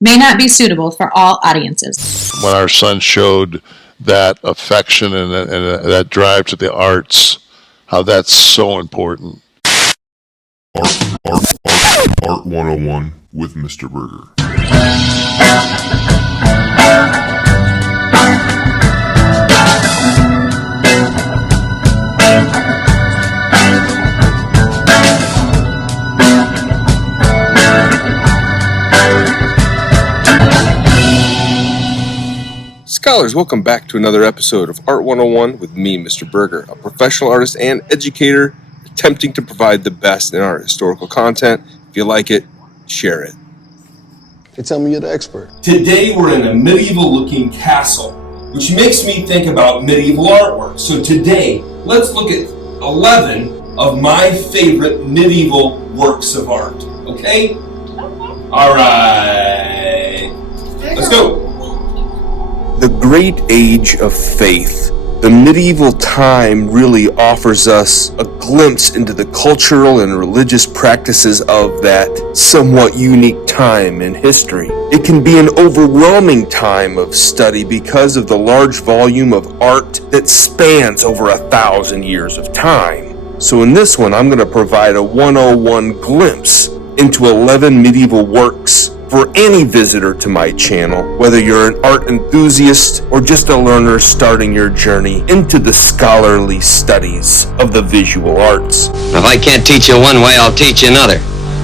may not be suitable for all audiences. When our son showed that affection and that drive to the arts, how that's so important. Art 101 with Mr. Burgher. Scholars, welcome back to another episode of Art 101 with me, Mr. Burgher, a professional artist and educator attempting to provide the best in art historical content. If you like it, share it. They tell me you're the expert. Today we're in a medieval-looking castle, which makes me think about medieval artwork. So today, let's look at 11 of my favorite medieval works of art. Okay? All right. Let's go. The great age of faith. The medieval time really offers us a glimpse into the cultural and religious practices of that somewhat unique time in history. It can be an overwhelming time of study because of the large volume of art that spans over 1,000 years of time. So in this one, I'm going to provide a 101 glimpse into 11 medieval works for any visitor to my channel, whether you're an art enthusiast or just a learner starting your journey into the scholarly studies of the visual arts. If I can't teach you one way, I'll teach you another.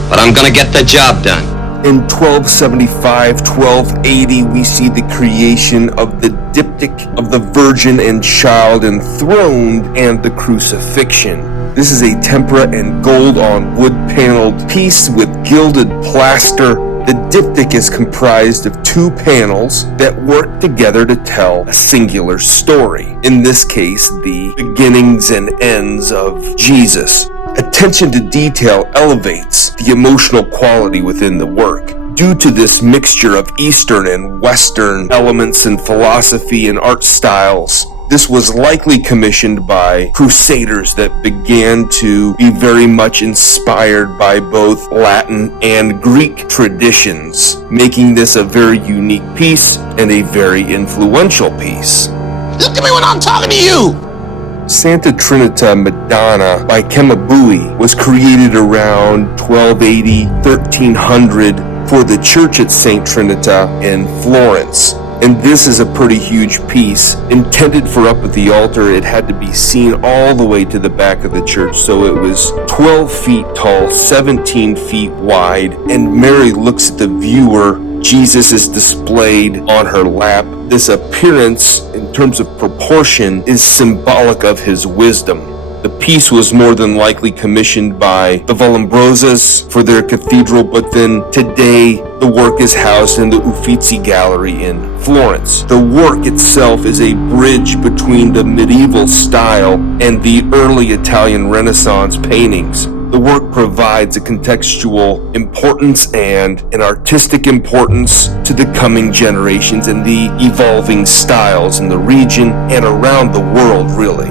But I'm gonna get the job done. In 1275, 1280, we see the creation of the Diptych of the Virgin and Child enthroned and the Crucifixion. This is a tempera and gold on wood paneled piece with gilded plaster. The diptych is comprised of two panels that work together to tell a singular story. In this case, the beginnings and ends of Jesus. Attention to detail elevates the emotional quality within the work. Due to this mixture of Eastern and Western elements in philosophy and art styles, this was likely commissioned by crusaders that began to be very much inspired by both Latin and Greek traditions, making this a very unique piece and a very influential piece. Look at me when I'm talking to you! Santa Trinita Madonna by Cimabue was created around 1280, 1300 for the church at St. Trinita in Florence. And this is a pretty huge piece. Intended for up at the altar, it had to be seen all the way to the back of the church. So it was 12 feet tall, 17 feet wide, and Mary looks at the viewer. Jesus is displayed on her lap. This appearance, in terms of proportion, is symbolic of his wisdom. The piece was more than likely commissioned by the Vallambrosas for their cathedral, but then today the work is housed in the Uffizi Gallery in Florence. The work itself is a bridge between the medieval style and the early Italian Renaissance paintings. The work provides a contextual importance and an artistic importance to the coming generations and the evolving styles in the region and around the world, really.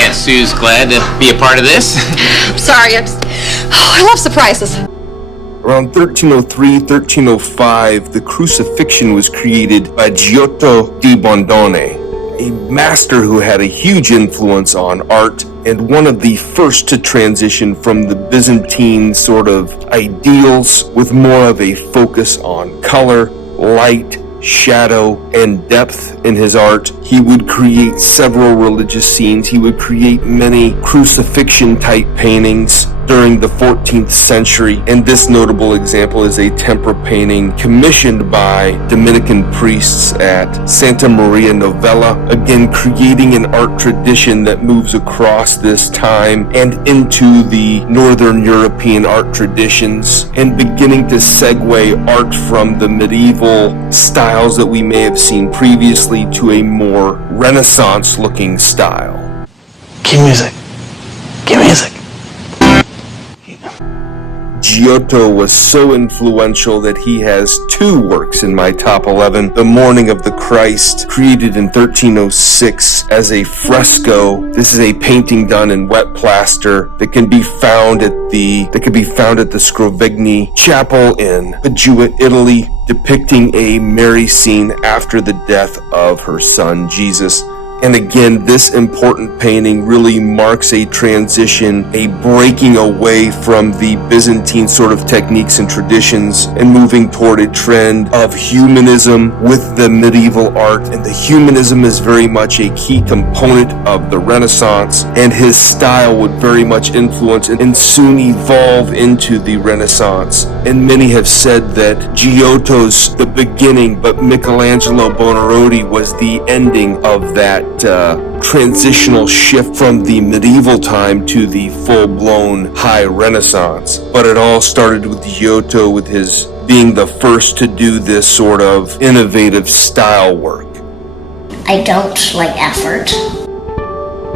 Aunt Sue's glad to be a part of this. Sorry, I love surprises. Around 1303, 1305, the Crucifixion was created by Giotto di Bondone, a master who had a huge influence on art and one of the first to transition from the Byzantine sort of ideals with more of a focus on color, light, shadow, and depth in his art. He would create several religious scenes. He would create many crucifixion type paintings during the 14th century, and this notable example is a tempera painting commissioned by Dominican priests at Santa Maria Novella, again creating an art tradition that moves across this time and into the Northern European art traditions and beginning to segue art from the medieval styles that we may have seen previously to a more Renaissance looking style. Cue music. Cue music. Giotto was so influential that he has two works in my top 11. The Mourning of the Christ, created in 1306 as a fresco. This is a painting done in wet plaster that can be found at the Scrovegni Chapel in Padua, Italy, depicting a Mary scene after the death of her son Jesus. And again, this important painting really marks a transition, a breaking away from the Byzantine sort of techniques and traditions and moving toward a trend of humanism with the medieval art. And the humanism is very much a key component of the Renaissance, and his style would very much influence and soon evolve into the Renaissance. And many have said that Giotto's the beginning, but Michelangelo Buonarroti was the ending of that transitional shift from the medieval time to the full-blown high Renaissance. But it all started with Giotto, with his being the first to do this sort of innovative style work. I don't like effort.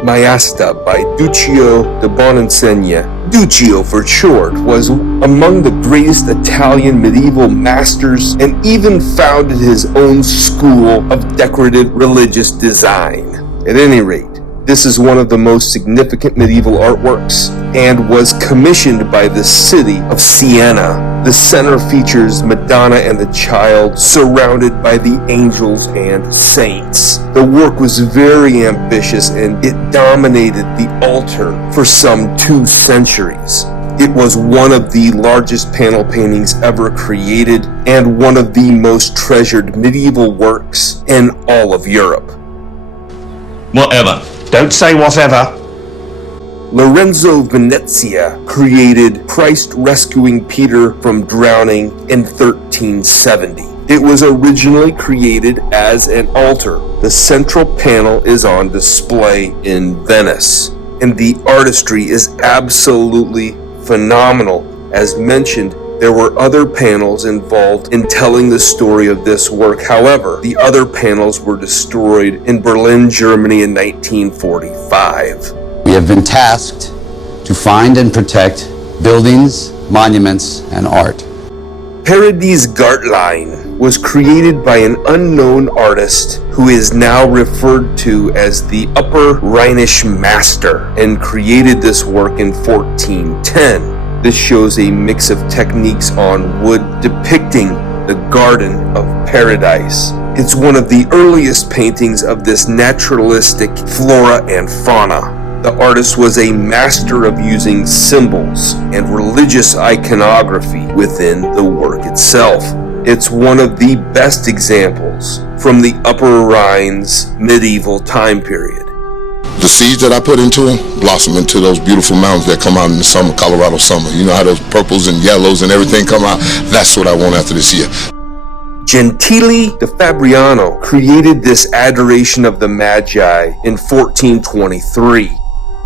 Maesta by Duccio de Boninsegna. Duccio, for short, was among the greatest Italian medieval masters and even founded his own school of decorative religious design. At any rate, this is one of the most significant medieval artworks and was commissioned by the city of Siena. The center features Madonna and the Child surrounded by the angels and saints. The work was very ambitious and it dominated the altar for some 2 centuries. It was one of the largest panel paintings ever created and one of the most treasured medieval works in all of Europe. Whatever. Don't say whatever. Lorenzo Venezia created Christ rescuing Peter from drowning in 1370. It was originally created as an altar. The central panel is on display in Venice, and the artistry is absolutely phenomenal. As mentioned, there were other panels involved in telling the story of this work. However, the other panels were destroyed in Berlin, Germany in 1945. We have been tasked to find and protect buildings, monuments, and art. Paradiesgärtlein was created by an unknown artist who is now referred to as the Upper Rhenish Master and created this work in 1410. This shows a mix of techniques on wood depicting the Garden of Paradise. It's one of the earliest paintings of this naturalistic flora and fauna. The artist was a master of using symbols and religious iconography within the work itself. It's one of the best examples from the Upper Rhine's medieval time period. The seeds that I put into them blossom into those beautiful mountains that come out in the summer, Colorado summer. You know how those purples and yellows and everything come out? That's what I want after this year. Gentili de Fabriano created this Adoration of the Magi in 1423,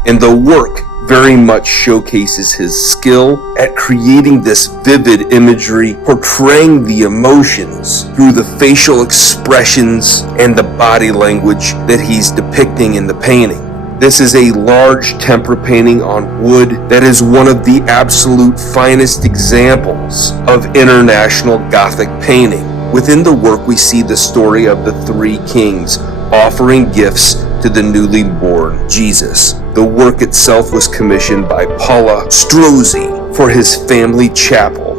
and the work very much showcases his skill at creating this vivid imagery, portraying the emotions through the facial expressions and the body language that he's depicting in the painting. This is a large tempera painting on wood that is one of the absolute finest examples of international Gothic painting. Within the work, we see the story of the 3 kings offering gifts to the newly born Jesus. The work itself was commissioned by Paolo Strozzi for his family chapel,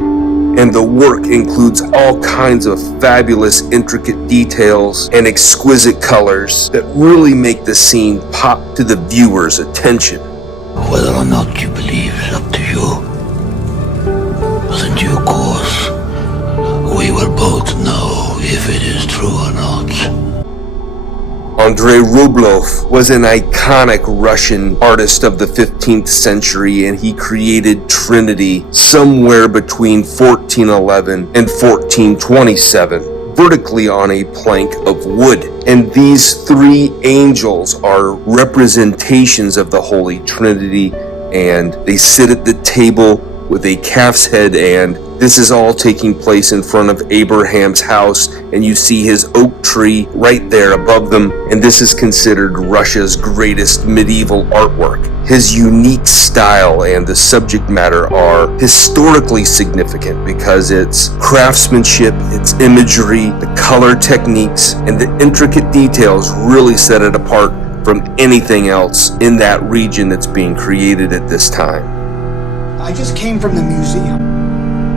and the work includes all kinds of fabulous, intricate details and exquisite colors that really make the scene pop to the viewer's attention. Whether or not you believe is up to you, but in due course, we will both know if it is true or not. Andrei Rublev was an iconic Russian artist of the 15th century, and he created Trinity somewhere between 1411 and 1427, vertically on a plank of wood. And these 3 angels are representations of the Holy Trinity, and they sit at the table with a calf's head and This is all taking place in front of Abraham's house, and you see his oak tree right there above them, and this is considered Russia's greatest medieval artwork. His unique style and the subject matter are historically significant because its craftsmanship, its imagery, the color techniques, and the intricate details really set it apart from anything else in that region that's being created at this time. I just came from the museum.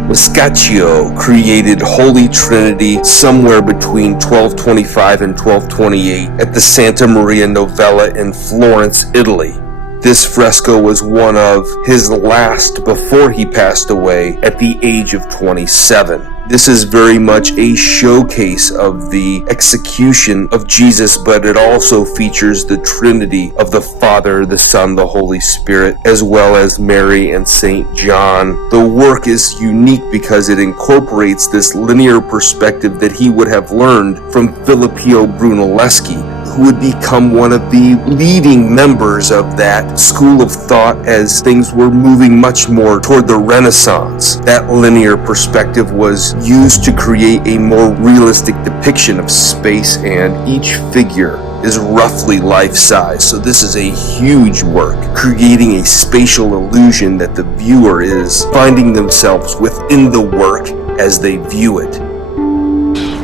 Masaccio created Holy Trinity somewhere between 1225 and 1228 at the Santa Maria Novella in Florence, Italy. This fresco was one of his last before he passed away at the age of 27. This is very much a showcase of the execution of Jesus, but it also features the Trinity of the Father, the Son, the Holy Spirit, as well as Mary and Saint John. The work is unique because it incorporates this linear perspective that he would have learned from Filippo Brunelleschi, who would become one of the leading members of that school of thought as things were moving much more toward the Renaissance. That linear perspective was used to create a more realistic depiction of space, and each figure is roughly life-size. So this is a huge work, creating a spatial illusion that the viewer is finding themselves within the work as they view it.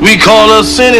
We call us sin.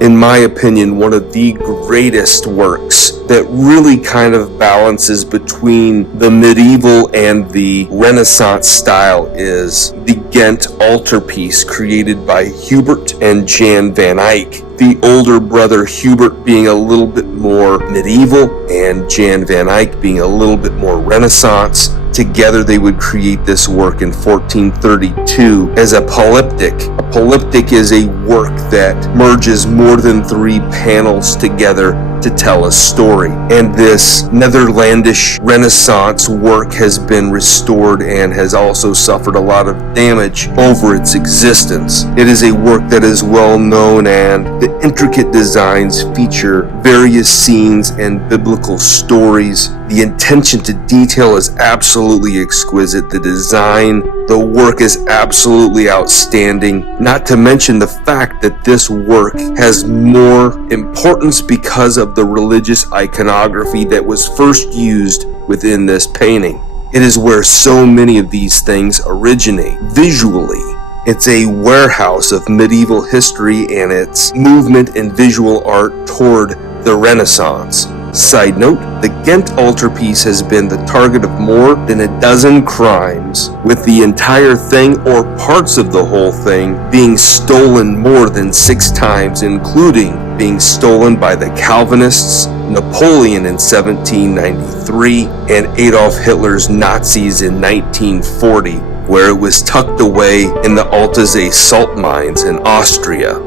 In my opinion, one of the greatest works that really kind of balances between the medieval and the Renaissance style is the Ghent Alterpiece, created by Hubert and Jan van Eyck. The older brother Hubert being a little bit more medieval and Jan van Eyck being a little bit more Renaissance. Together they would create this work in 1432 as a polyptych. A polyptych is a work that merges more than 3 panels together to tell a story. And this Netherlandish Renaissance work has been restored and has also suffered a lot of damage over its existence. It is a work that is well known, and the intricate designs feature various scenes and biblical stories. The attention to detail is absolutely exquisite. The design, the work is absolutely outstanding. Not to mention the fact that this work has more importance because of the religious iconography that was first used within this painting. It is where so many of these things originate. Visually, it's a warehouse of medieval history and its movement in visual art toward the Renaissance. Side note, the Ghent Alterpiece has been the target of more than a dozen crimes, with the entire thing or parts of the whole thing being stolen more than 6 times, including being stolen by the Calvinists, Napoleon in 1793, and Adolf Hitler's Nazis in 1940, where it was tucked away in the Altazee salt mines in Austria.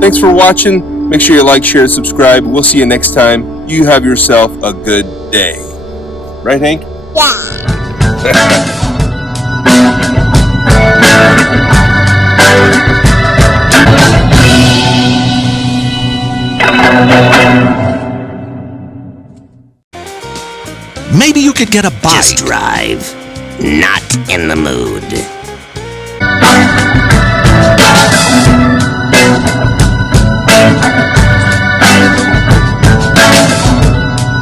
Thanks for watching. Make sure you like, share, and subscribe. We'll see you next time. You have yourself a good day. Right, Hank? Yeah. Maybe you could get a bite. Just drive. Not in the mood.